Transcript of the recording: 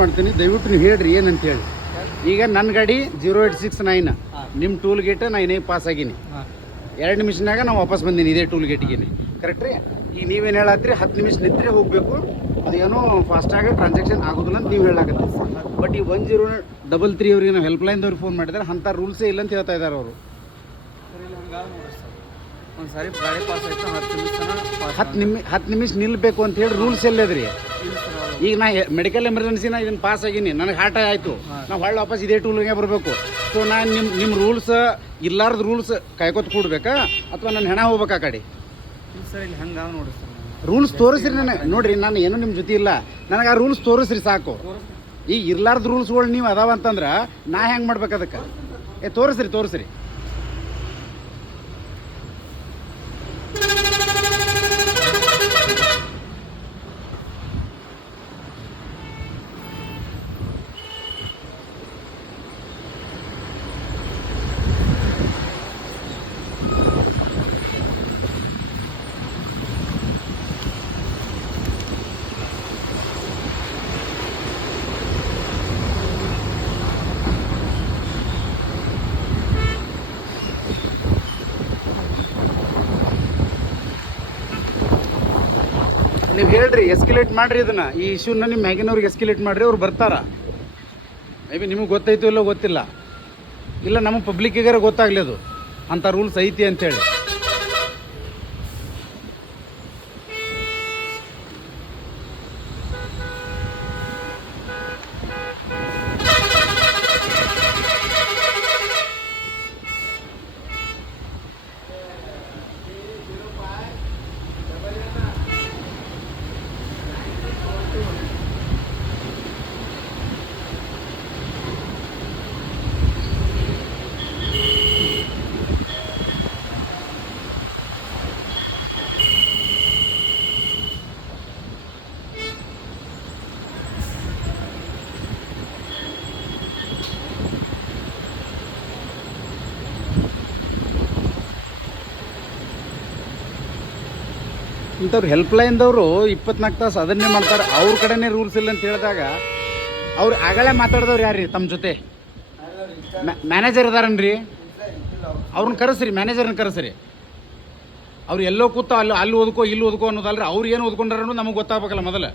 ಮಾಡ್ತೀನಿ, ದಯವಿಟ್ಟು ನೀವು ಹೇಳ್ರಿ ಏನಂತ ಹೇಳಿ. ಈಗ ನನ್ನ ಗಾಡಿ 0869 ನಿಮ್ಮ ಟೂಲ್ ಗೇಟ್ ನಾ ಇನ್ನೇ ಪಾಸ್ ಆಗೀನಿ. 2 ನಿಮಿಷನಾಗ ನಾವು ವಾಪಸ್ ಬಂದೀನಿ ಇದೇ ಟೂಲ್ ಗೇಟಿಗೆ. ಕರೆಕ್ಟ್ ರೀ? ಈಗ ನೀವೇನು ಹೇಳತ್ತೀರಿ 10 ನಿಮಿಷ ನಿಂತರೆ ಹೋಗಬೇಕು, ಅದೇನೋ ಫಾಸ್ಟಾಗಿ ಟ್ರಾನ್ಸಾಕ್ಷನ್ ಆಗೋದಿಲ್ಲ ಅಂತ ನೀವು ಹೇಳಾಕತ್ತೀರಿ. ಬಟ್ ಈ 1033 ಅವ್ರಿಗೆ ನಾವು ಹೆಲ್ಪ್ಲೈನ್ದವ್ರಿಗೆ ಫೋನ್ ಮಾಡಿದ್ರೆ ಅಂಥ ರೂಲ್ಸೇ ಇಲ್ಲ ಅಂತ ಹೇಳ್ತಾ ಇದ್ದಾರೆ ಅವರು. ಒಂದು ಸಾರಿ ಗಾಡಿ ಪಾಸ್ ಆಯ್ತು 10 ನಿಮಿಷ ನಿಲ್ಲಬೇಕು ಅಂತ ಹೇಳಿ ರೂಲ್ಸ್ ಎಲ್ಲದ್ರಿ? ಈಗ ನಾ ಮೆಡಿಕಲ್ ಎಮರ್ಜೆನ್ಸಿನ ಇದನ್ನು ಪಾಸ್ ಆಗೀನಿ, ನನಗೆ ಹಾರ್ಟ್ ಆಯಿತು, ನಾವು ಹೊಳ್ಳಿ ವಾಪಸ್ ಇದೇ ಟೂಲ್ಗೆ ಬರಬೇಕು. ಸೊ ನಾನು ನಿಮ್ಮ ರೂಲ್ಸ್ ಇಲ್ಲಾರ್ದ ರೂಲ್ಸ್ ಕಾಯ್ಕೊತ ಕೂಡ್ಬೇಕಾ ಅಥವಾ ನನ್ನ ಹೆಣ ಹೋಗ್ಬೇಕಾ ಕಡೆ? ಸರ್ ಇಲ್ಲಿ ಹಂಗೆ ನೋಡಿ ಸರ್, ರೂಲ್ಸ್ ತೋರಿಸ್ರಿ ನನಗೆ. ನೋಡಿರಿ, ನಾನು ಏನೂ ನಿಮ್ಮ ಜೊತೆ ಇಲ್ಲ, ನನಗೆ ಆ ರೂಲ್ಸ್ ತೋರಿಸ್ರಿ ಸಾಕು. ಈಗ ಇರ್ಲಾರ್ದ ರೂಲ್ಸ್ಗಳು ನೀವು ಅದಾವ ಅಂತಂದ್ರೆ ನಾ ಹೆಂಗೆ ಮಾಡ್ಬೇಕು ಅದಕ್ಕೆ? ತೋರಿಸ್ರಿ. ನೀವು ಹೇಳ್ರಿ, ಎಸ್ಕಿಲೇಟ್ ಮಾಡಿರಿ ಇದನ್ನು, ಈ ಇಶ್ಯೂನ ನಿಮ್ಮ ಮ್ಯಾಗಿನವ್ರಿಗೆ ಎಸ್ಕಿಲೇಟ್ ಮಾಡಿರಿ, ಅವ್ರು ಬರ್ತಾರ. ಮೇ ಬಿ ನಿಮಗೆ ಗೊತ್ತಾಯ್ತು ಇಲ್ಲೋ ಗೊತ್ತಿಲ್ಲ, ಇಲ್ಲ ನಮ್ಮ ಪಬ್ಲಿಕ್ಕಿಗಾರ ಗೊತ್ತಾಗಲಿ ಅದು ಅಂಥ ರೂಲ್ಸ್ ಐತಿ ಅಂತೇಳಿ. ಇಂಥವ್ರು ಹೆಲ್ಪ್ಲೈನ್ದವರು 24 ತಾಸು ಅದನ್ನೇ ಮಾಡ್ತಾರೆ, ಅವ್ರ ಕಡೆನೇ ರೂಲ್ಸ್ ಇಲ್ಲ ಅಂತ ಹೇಳಿದಾಗ ಅವ್ರು ಆಗಲೇ ಮಾತಾಡಿದವ್ರು ಯಾರು ರೀ ತಮ್ಮ ಜೊತೆ? ಮ್ಯಾನೇಜರ್ ಇದಾರನ್ರಿ, ಅವ್ರನ್ನ ಕರೆಸ್ರಿ, ಮ್ಯಾನೇಜರ್ನ ಕರೆಸ್ರಿ. ಅವ್ರು ಎಲ್ಲೋ ಕೂತ ಅಲ್ಲಿ ಓದ್ಕೋ ಇಲ್ಲಿ ಓದ್ಕೋ ಅನ್ನೋದಲ್ರಿ, ಅವ್ರು ಏನು ಓದ್ಕೊಂಡ್ರ ಅನ್ನೋದು ನಮಗೆ ಗೊತ್ತಾಗಬೇಕಲ್ಲ ಮೊದಲು.